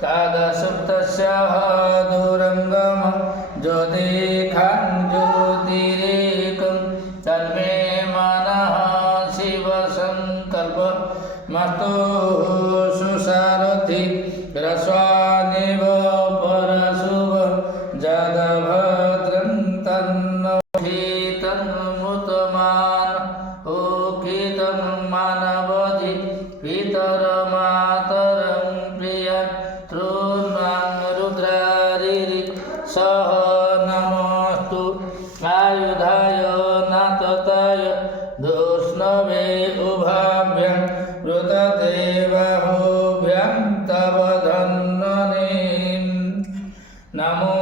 साधसुप्तस्याः दूरङ्गम ज्योतिखां ज्योतिरेकं तन्मे मनः शिवसङ्कल्पमस्तु सुसारथि रस्वानिव परशुभ जगभद्रं तन्नो हीतमुतमान ओकितं मानवधि पितरमातरं प्रियं तृणां रुद्रारिरि सह नमस्तु आयुधाय नातताय धूष्णवे उभाभ्यां रुदते बाहुभ्यां तव धन्वने नमो